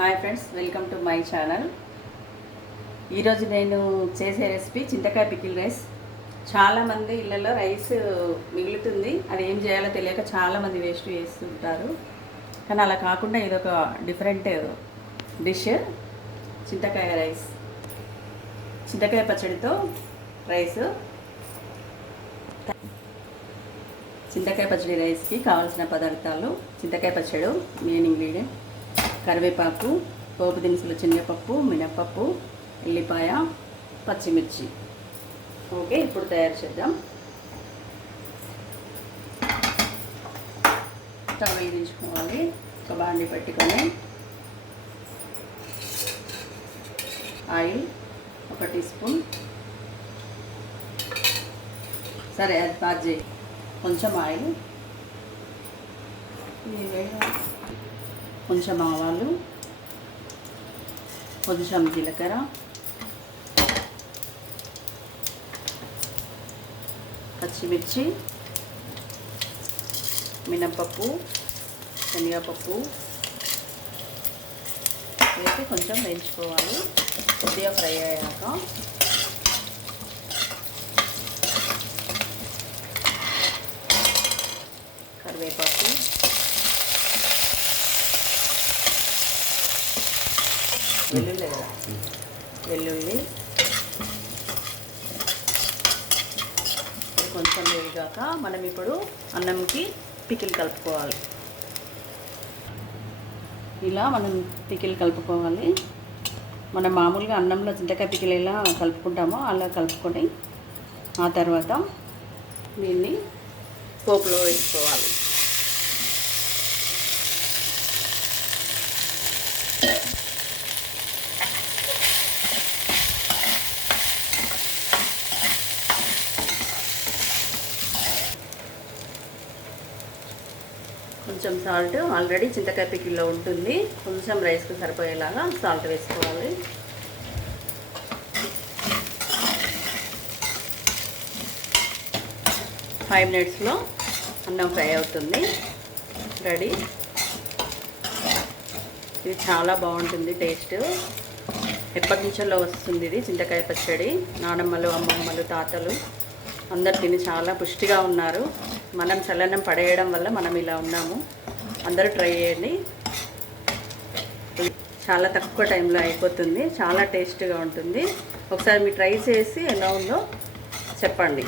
Hi friends, welcome to my channel. ఈరోజు నేను చేసే రెసిపీ చింతకాయ పికిల్ రైస్. చాలామంది ఇళ్ళల్లో రైస్ మిగులుతుంది, అది ఏం చేయాలో తెలియక చాలామంది వేస్ట్ చేస్తుంటారు. కానీ అలా కాకుండా ఇదొక డిఫరెంట్ డిష్. చింతకాయ రైస్, చింతకాయ పచ్చడితో రైస్. చింతకాయ పచ్చడి రైస్కి కావాల్సిన పదార్థాలు: చింతకాయ పచ్చడి మెయిన్ ఇంగ్రీడియంట్, కరివేపాకు, పోపు దినుసులు, శనగపప్పు, మినప్పప్పు, ఎల్లిపాయ, పచ్చిమిర్చి. ఓకే, ఇప్పుడు తయారు చేద్దాం. స్టవ్ వెలిగించుకోవాలి. ఒక బాండి పెట్టుకొని ఆయిల్ 1 టీ స్పూన్, సరే అది పాజ్ చేయి. కొంచెం ఆయిల్, కొంచెం ఆవాలు, కొంచెం జీలకర్ర, పచ్చిమిర్చి, మినప్పప్పు, శనగపప్పు వేసి కొంచెం వేయించుకోవాలి. కొద్దిగా ఫ్రై అయ్యాక కరివేపాకు, వెల్లుల్లి కొంచెం వేగాక మనం ఇప్పుడు అన్నంకి పికిల్ కలుపుకోవాలి. ఇలా మనం పికిల్ కలుపుకోవాలి. మనం మామూలుగా అన్నంలో చింతకాయ పికిల్ ఎలా కలుపుకుంటామో అలా కలుపుకొని ఆ తర్వాత దీన్ని పోపులో వేసుకోవాలి. కొంచెం సాల్ట్, ఆల్రెడీ చింతకాయ పికిల్లో ఉంటుంది, కొంచెం రైస్కి సరిపోయేలాగా సాల్ట్ వేసుకోవాలి. 5 మినిట్స్లో అన్నం ఫ్రై అవుతుంది. రెడీ. ఇది చాలా బాగుంటుంది టేస్ట్. ఎప్పటి నుంచో వస్తుంది ఇది చింతకాయ పచ్చడి. నానమ్మలు, అమ్మమ్మలు, తాతలు అందరు తిని చాలా పుష్టిగా ఉన్నారు. మనం చల్లన్నం పడేయడం వల్ల మనం ఇలా ఉన్నాము. అందరూ ట్రై చేయండి. చాలా తక్కువ టైంలో అయిపోతుంది, చాలా టేస్ట్గా ఉంటుంది. ఒకసారి మీరు ట్రై చేసి ఎలా ఉందో చెప్పండి.